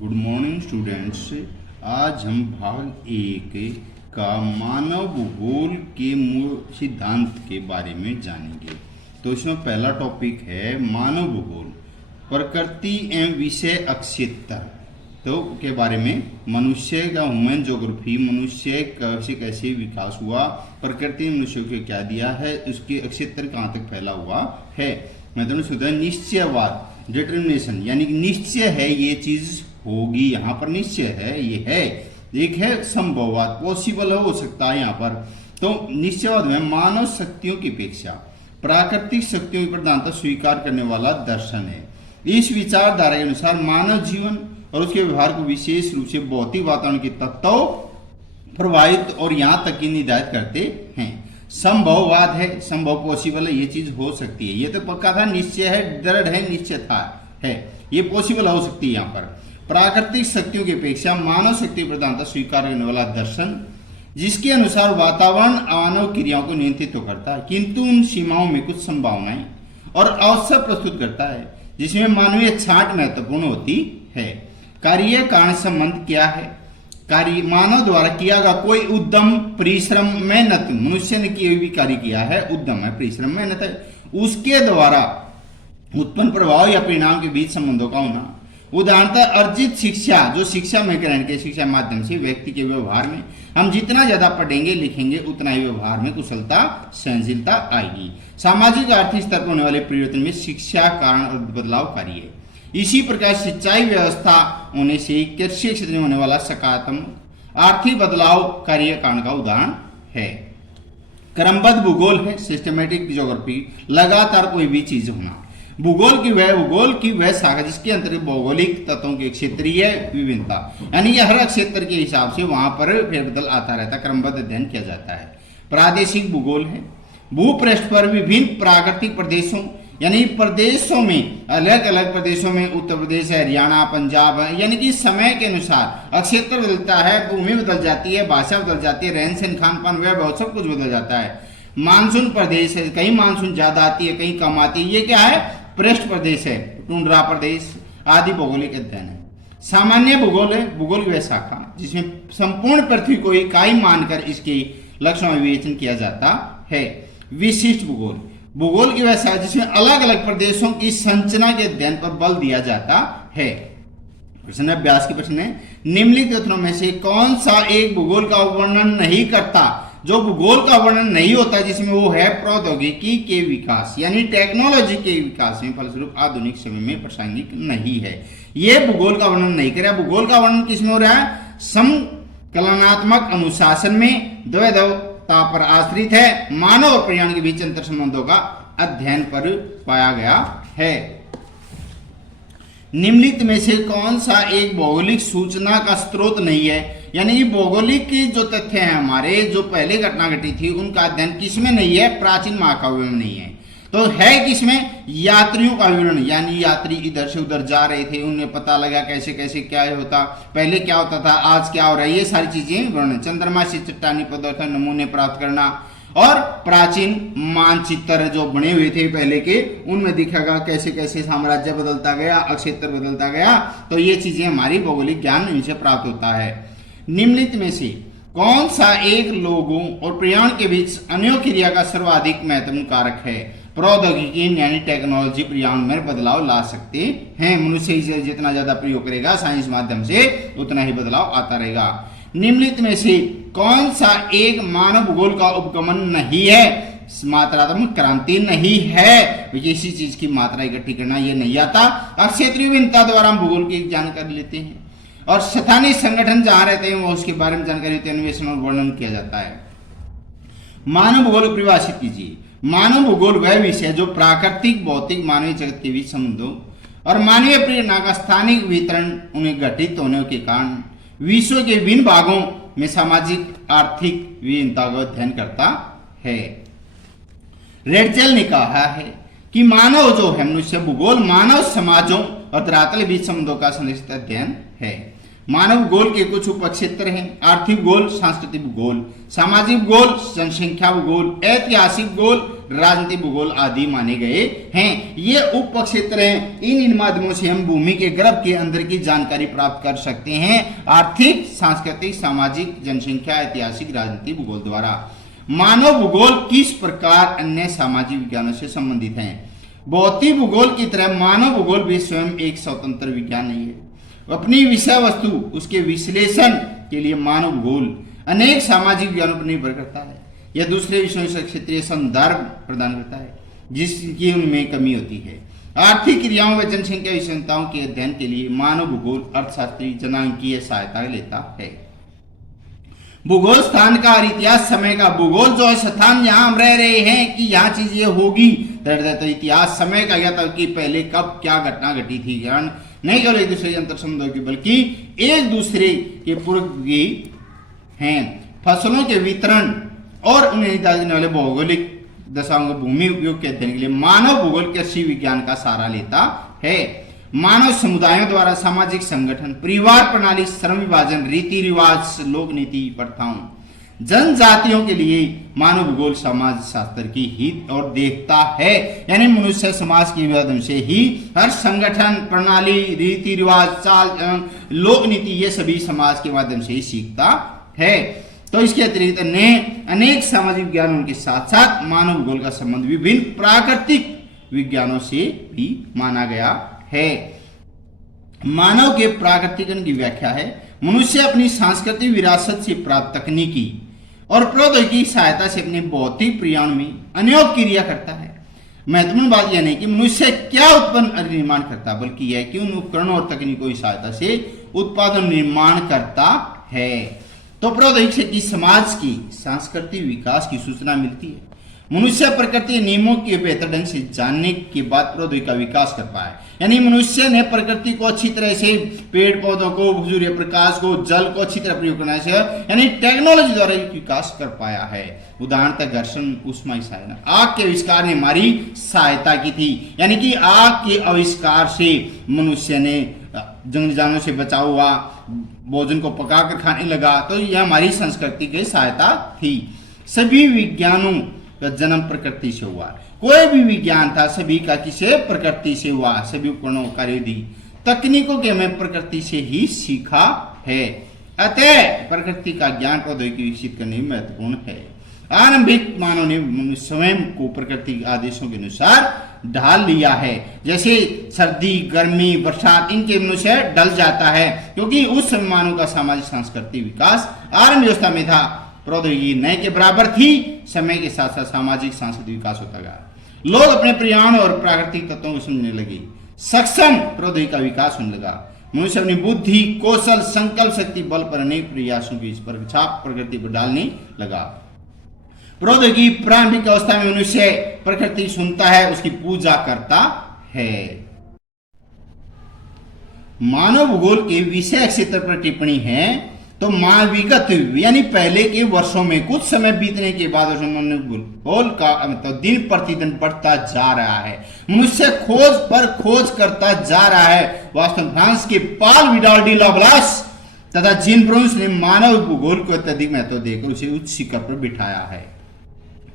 Good morning students. आज हम भाग एक का मानव भूगोल के मूल सिद्धांत के बारे में जानेंगे। तो इसमें पहला टॉपिक है मानव भूगोल, प्रकृति एवं विषय अक्षेत्र तो के बारे में। मनुष्य का ह्यूमन ज्योग्राफी, मनुष्य कैसे कैसे विकास हुआ, प्रकृति ने मनुष्य को क्या दिया है, उसके अक्षेत्र कहाँ तक फैला हुआ है। मतलब शुद्ध निश्चयवाद, डिटर्मिनेशन, यानी कि निश्चय है ये चीज होगी, यहाँ पर निश्चय है ये है। एक है संभववाद, पॉसिबल हो सकता है यहाँ पर। तो निश्चयवाद में मानव शक्तियों की अपेक्षा प्राकृतिक शक्तियों की प्रधानता स्वीकार करने वाला दर्शन है। इस विचारधारा के अनुसार मानव जीवन और उसके व्यवहार को विशेष रूप से भौतिक वातावरण के तत्वों प्रभावित और यहाँ तक की निर्धारित करते हैं। संभववाद है, संभव पॉसिबल है, ये चीज हो सकती है, ये तो पक्का था, निश्चय है, दृढ़ है, निश्चय था है, ये पॉसिबल हो सकती है। यहाँ पर प्राकृतिक शक्तियों की अपेक्षा मानव शक्ति प्रधानता स्वीकार करने वाला दर्शन, जिसके अनुसार वातावरण मानव क्रियाओं को नियंत्रित तो करता है, किंतु उन सीमाओं में कुछ संभावनाएं और अवसर प्रस्तुत करता है जिसमें मानवीय छांट महत्वपूर्ण होती है। कार्य कारण संबंध क्या है? कार्य मानव द्वारा किया गया कोई उद्यम, परिश्रम, मेहनत, मनुष्य ने किए भी कार्य किया है, उद्यम है, परिश्रम, मेहनत है, उसके द्वारा उत्पन्न प्रभाव या परिणाम के बीच संबंधों का होना। उदाहरणतः अर्जित शिक्षा, जो शिक्षा में ग्रहण के शिक्षा माध्यम से व्यक्ति के व्यवहार में हम जितना ज्यादा पढ़ेंगे लिखेंगे उतना ही व्यवहार में कुशलता, सहनशीलता आएगी। सामाजिक आर्थिक स्तर पर होने वाले परिवर्तन में शिक्षा कारण और बदलावकारी है। इसी प्रकार सिंचाई व्यवस्था होने से कृषि क्षेत्र में होने वाला सकारात्मक आर्थिक बदलाव कार्य कारण का उदाहरण है। क्रमबद्ध भूगोल है, सिस्टमेटिक ज्योग्राफी, लगातार कोई भी चीज होना। भूगोल की वह शाखा जिसके अंतर्गत भौगोलिक तत्वों की क्षेत्रीय विभिन्नता, यानी कि हर क्षेत्र के हिसाब से वहां पर फेरबदल आता रहता है, क्रमबद्ध अध्ययन किया जाता है। प्रादेशिक भूगोल है, भूपृष्ठ पर विभिन्न प्राकृतिक प्रदेशों, यानी प्रदेशों में अलग अलग प्रदेशों में, उत्तर प्रदेश है, हरियाणा, पंजाब है, यानी कि समय के अनुसार क्षेत्र बदलता है, भूमि बदल जाती है, भाषा बदल जाती है, रहन सहन, खान पान, वह सब कुछ बदल जाता है। मानसून प्रदेश है, कहीं मानसून ज्यादा आती है, कहीं कम आती है, ये क्या है? पृष्ठ प्रदेश है, टुंड्रा प्रदेश आदि भौगोलिक अध्ययन है। सामान्य भूगोल है, भूगोल की वह शाखा जिसमें संपूर्ण पृथ्वी को इकाई मानकर इसके लक्षणों में विवेचन किया जाता है। विशिष्ट भूगोल, भूगोल की वह शाखा जिसमें अलग अलग प्रदेशों की संरचना के अध्ययन पर बल दिया जाता है। प्रश्न अभ्यास के प्रश्न है, निम्नलिखित कथनों में से कौन सा एक भूगोल का वर्णन नहीं करता? जो भूगोल का वर्णन नहीं होता जिसमें वो है प्रौद्योगिकी के विकास, यानी टेक्नोलॉजी के विकास में फलस्वरूप आधुनिक समय में प्रासंगिक नहीं है। ये भूगोल का वर्णन नहीं करे। भूगोल का वर्णन किसमें हो रहा है? संकलनात्मक अनुशासन में, द्वैधता पर आश्रित है, मानव और पर्यावरण के बीच अंतर संबंधों का अध्ययन पर पाया गया है। निम्नलिखित में से कौन सा एक भौगोलिक सूचना का स्रोत नहीं है? यानी भौगोलिक की जो तथ्य हैं हमारे, जो पहले घटना घटी थी उनका अध्ययन किसमें नहीं है? प्राचीन महाकाव्यों में नहीं है। तो है किसमें? यात्रियों का विवरण, यानी यात्री इधर से उधर जा रहे थे, उन्हें पता लगा कैसे कैसे क्या होता, पहले क्या होता था, आज क्या हो रहा है, ये सारी चीजें वर्णन। चंद्रमा से चट्टानी पदार्थ नमूने प्राप्त करना और प्राचीन मानचित्र जो बने हुए थे पहले के, उनमें दिखेगा कैसे कैसे साम्राज्य बदलता गया, क्षेत्र बदलता गया। तो ये चीजें हमारी भौगोलिक ज्ञान इनसे प्राप्त होता है। निम्नलिखित में से कौन सा एक लोगों और पर्यावरण के बीच अनयोन्य क्रिया का सर्वाधिक महत्वपूर्ण कारक है? प्रौद्योगिकी यानी टेक्नोलॉजी पर्यावरण में बदलाव ला सकते हैं। मनुष्य जितना ज्यादा प्रयोग करेगा साइंस माध्यम से उतना ही बदलाव आता रहेगा। निम्नलिखित में से कौन सा एक मानव भूगोल का उपगमन नहीं है? मात्रात्मक क्रांति नहीं है, किसी चीज की मात्रा इकट्ठी करना ये नहीं आता। क्षेत्रीय विभिन्नता द्वारा हम भूगोल की जानकारी लेते हैं और स्थानीय संगठन जहां रहते हैं वो उसके बारे में जानकारी, अन्वेषण और वर्णन किया जाता है। मानव भूगोल परिभाषित कीजिए। मानव भूगोल वह विषय जो प्राकृतिक, भौतिक, मानवीय जगत के बीच संबंधों और मानवीय प्रेरणा का स्थानिक वितरण, उन्हें घटित होने के कारण विश्व के विभिन्न भागों में सामाजिक आर्थिक विभिन्नता का अध्ययन करता है। रेडचेल ने कहा है कि मानव जो है, मनुष्य भूगोल मानव समाजों और धरातल के बीच संबंधों का संरक्षित अध्ययन है। मानव भूगोल के कुछ उपक्षेत्र हैं: आर्थिक भूगोल, सांस्कृतिक भूगोल, सामाजिक भूगोल, जनसंख्या भूगोल, ऐतिहासिक भूगोल, राजनीति भूगोल आदि माने गए हैं। ये उप क्षेत्र हैं। इन माध्यमों से हम भूमि के गर्भ के अंदर की जानकारी प्राप्त कर सकते हैं, आर्थिक, सांस्कृतिक, सामाजिक, जनसंख्या, ऐतिहासिक, राजनीति भूगोल द्वारा। मानव भूगोल किस प्रकार अन्य सामाजिक विज्ञानों से संबंधित है? भौतिक भूगोल की तरह मानव भूगोल भी स्वयं एक स्वतंत्र विज्ञान नहीं है। अपनी विषय वस्तु, उसके विश्लेषण के लिए मानव भूगोल अनेक सामाजिक विज्ञानों पर निर्भर करता है। यह दूसरे विषयों से क्षेत्रीय संदर्भ प्रदान करता है जिसकी उनमें कमी होती है। आर्थिक क्रियाओं व जनसंख्या विषमताओं के अध्ययन के लिए मानव भूगोल अर्थशास्त्री जनांकीय सहायता लेता है। भूगोल स्थान का और इतिहास समय का। भूगोल जो है स्थान जहां हम रह रहे हैं कि यहाँ चीज ये होगी, तो इतिहास समय का यह था कि पहले कब क्या घटना घटी थी, नहीं केवल एक दूसरे के अंतर संबंधों की बल्कि एक दूसरे के पूर्व की हैं। फसलों के वितरण और उन्हें देने वाले भौगोलिक दशाओं के भूमि उपयोग के अध्ययन के लिए मानव भूगोल कृषि विज्ञान का सहारा लेता है। मानव समुदायों द्वारा सामाजिक संगठन, परिवार प्रणाली, श्रम विभाजन, रीति रिवाज, लोक नीति, प्रथाओं, जनजातियों के लिए मानव भूगोल समाज शास्त्र की हित और देखता है। यानी मनुष्य समाज के माध्यम से ही हर संगठन, प्रणाली, रीति रिवाज, चाल चलन, लोक नीति, ये सभी समाज के माध्यम से ही सीखता है। तो इसके अतिरिक्त अनेक सामाजिक विज्ञानों के साथ साथ मानव भूगोल का संबंध विभिन्न प्राकृतिक विज्ञानों से भी माना गया है। मानव के प्राकृतिकरण की व्याख्या है मनुष्य अपनी सांस्कृतिक विरासत से प्राप्त तकनीकी और प्रौद्योगिकी सहायता से अपने भौतिक प्रयाण में अनेक क्रिया करता है। महत्वपूर्ण बात यह नहीं कि मनुष्य क्या उत्पन्न निर्माण करता, बल्कि यह कि उन उपकरणों और तकनीकों की सहायता से उत्पादन निर्माण करता है। तो प्रौद्योगिकी की समाज की सांस्कृतिक विकास की सूचना मिलती है। मनुष्य प्रकृति नियमों के बेहतर ढंग से जानने के बाद प्रौद्योगिकी का विकास कर पाया। यानी मनुष्य ने प्रकृति को अच्छी तरह से, पेड़ पौधों को, सूर्य प्रकाश को, जल को अच्छी तरह प्रयोग करने से यानी टेक्नोलॉजी द्वारा विकास कर पाया है। उदाहरणतः घर्षण, ऊष्मा संयोजन, आग के आविष्कार ने हमारी सहायता की थी। यानी कि आग के आविष्कार से मनुष्य ने जंगली जानवरों से बचाव हुआ, भोजन को पकाकर खाने लगा, तो यह हमारी संस्कृति की सहायता थी। सभी विज्ञानों का जन्म प्रकृति से हुआ। कोई भी विज्ञान था सभी का किसे प्रकृति से हुआ। सभी उपकरणों, कार्यविधि, तकनीकों के हमें प्रकृति से ही सीखा है। अतः प्रकृति का ज्ञान प्रौद्योगिकी विकसित करने में महत्वपूर्ण है। आरंभिक मानव ने स्वयं को प्रकृति के आदेशों के अनुसार ढाल लिया है। जैसे सर्दी, गर्मी, बरसात, इनके मनुष्य डल जाता है क्योंकि उस समय मानव का सामाजिक सांस्कृतिक विकास आरंभ व्यवस्था में था। प्रौद्योगिकी नए के बराबर थी। समय के साथ साथ सामाजिक सांस्कृतिक विकास होता गया। लोग अपने पर्यावरण और प्राकृतिक तत्वों को समझने लगे। सक्षम प्रौद्योगिकी का विकास होने लगा। मनुष्य अपनी बुद्धि, कौशल, संकल्प शक्ति बल पर अनेक प्रयासों की छाप प्रकृति पर डालने लगा। प्रौद्योगिकी प्रारंभिक अवस्था में मनुष्य प्रकृति सुनता है, उसकी पूजा करता है। मानव भूगोल के विषय क्षेत्र पर टिप्पणी है तो मानविगत यानी पहले के वर्षों में कुछ समय बीतने के बाद भूगोल का मतलब दिन प्रतिदिन बढ़ता जा रहा है। मनुष्य खोज पर खोज करता जा रहा है। वास्तव में फ्रांस के पाल विडाल डी लाप्लास तथा जीन ब्रोन्स ने मानव भूगोल को अत्यधिक महत्व देकर उसे उच्च शिखर पर बिठाया है।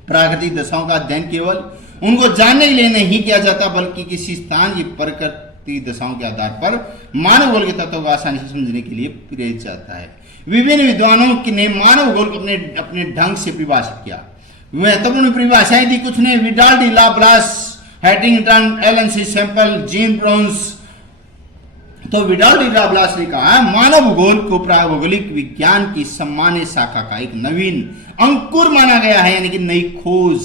प्राकृतिक दशाओं का अध्ययन केवल उनको जानने के लिए नहीं किया जाता, बल्कि किसी स्थान की प्रकृति दशाओं के आधार पर मानव भूगोल के तत्वों को आसानी से समझने के लिए प्रेरित जाता है। विभिन्न विद्वानों ने मानव भूगोल को अपने ढंग से परिभाषित किया। महत्वपूर्ण परिभाषाएं दी कुछ ने विडाल डी लाप्लास, हैटिंगटन, एलन सी सैंपल, जीन ब्रोन्स। तो विडाल डी लाप्लास ने कहा मानव भूगोल को भौगोलिक विज्ञान की सामान्य शाखा का एक नवीन अंकुर माना गया है, यानी कि नई खोज।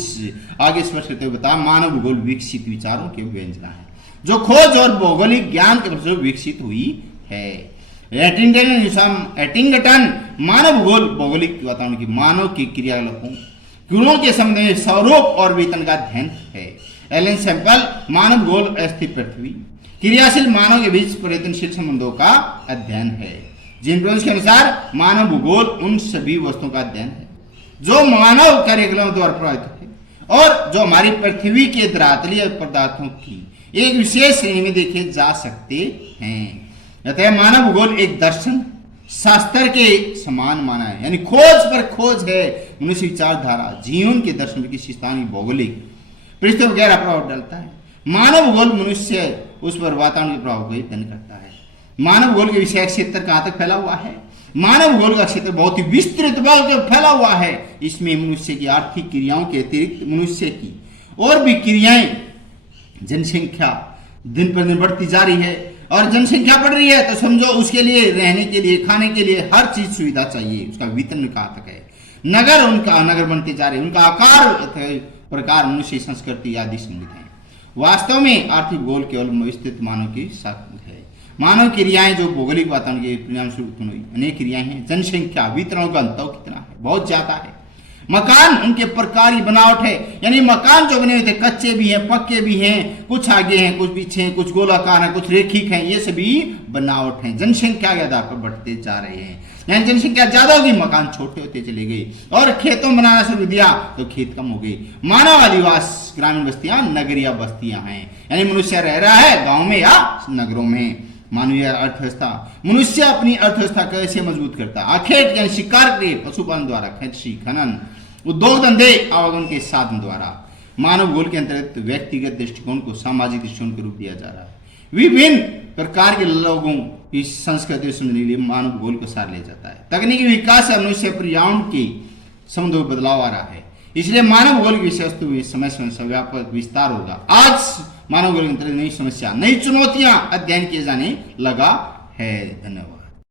आगे स्पष्ट करते हुए बता मानव भूगोल विकसित विचारों के व्यंजना है जो खोज और भौगोलिक ज्ञान के प्रति विकसित हुई है। हैटिंगटन मानव भूगोल भौगोलिक वातावरण की मानव की क्रियाकलापों गुणों के संबंध में स्वरूप और वेतन का अध्ययन है। एलन सैंपल मानव भूगोल अस्थिर पृथ्वी क्रियाशील मानव के बीच परिवर्तनशील संबंधों का अध्ययन है। जीन ब्रोन्स के अनुसार मानव भूगोल उन सभी वस्तुओं का अध्ययन है जो मानव कार्यकलापों द्वारा प्रभावित है और जो हमारी पृथ्वी के धरातलीय पदार्थों की एक विशेष श्रेणी में देखे जा सकते हैं। अतः मानव भूगोल एक दर्शन शास्त्र के समान माना है, यानी खोज पर खोज है। मनुष्य विचारधारा जीवन के दर्शन में किसी स्थान की भौगोलिक परिस्थितियों पर गहरा प्रभाव डालता है। मानव भूगोल मनुष्य उस पर वातावरण के प्रभाव को अध्ययन करता है। मानव भूगोल के विषय क्षेत्र कहाँ तक फैला हुआ है? मानव भूगोल का क्षेत्र बहुत ही विस्तृत फैला हुआ है। इसमें मनुष्य की आर्थिक क्रियाओं के अतिरिक्त मनुष्य की और भी क्रियाएं, जनसंख्या दिन पर दिन बढ़ती जा रही है और जनसंख्या बढ़ रही है तो समझो उसके लिए रहने के लिए, खाने के लिए हर चीज सुविधा चाहिए। उसका वितरण कहाँ तक है? नगर बनते जा रहे हैं, उनका आकार प्रकार, मनुष्य संस्कृति आदि सम्मिलित है। वास्तव में आर्थिक भूगोल केवल विस्तृत मानव की साख है। मानव क्रियाएं जो भौगोलिक वातावरण के परिणाम स्वरूप उत्पन्न हुई अनेक क्रियाएं हैं। जनसंख्या, वितरण का अंतर कितना है? बहुत ज्यादा है। मकान, उनके प्रकार की बनावट है, यानी मकान जो बने हुए थे कच्चे भी हैं, पक्के भी हैं, कुछ आगे हैं, कुछ पीछे हैं, कुछ गोलाकार हैं, कुछ रेखिक हैं, ये सभी बनावट हैं। जनसंख्या के आधार पर बढ़ते जा रहे हैं। यानी जनसंख्या ज्यादा होगी, मकान छोटे होते चले गए और खेतों में बनाना शुरू दिया तो खेत कम हो गए। मानव आदिवास ग्रामीण बस्तियां नगरीय बस्तियां हैं, यानी मनुष्य रह रहा है गांव में या नगरों में। मानवीय अर्थव्यवस्था, मनुष्य अपनी अर्थव्यवस्था कैसे मजबूत करता है? आखेट यानी शिकार के पशुपालन द्वारा, कृषि, खनन, उद्योग धंधे, आवागमन के साधन द्वारा। मानव भूगोल के अंतर्गत व्यक्तिगत दृष्टिकोण को सामाजिक दृष्टिकोण के रूप दिया जा रहा है। विभिन्न प्रकार के लोगों की संस्कृति समझने के लिए मानव भूगोल को सार लिया जाता है। तकनीकी विकास से मनुष्य पर्यावरण के संबंधों में बदलाव आ रहा है, इसलिए मानव भूगोल की विषय वस्तु में समय समय से व्यापक विस्तार होगा। आज मानव भूगोल के अंतर्गत नई समस्या, नई चुनौतियां अध्ययन किए जाने लगा है। धन्यवाद।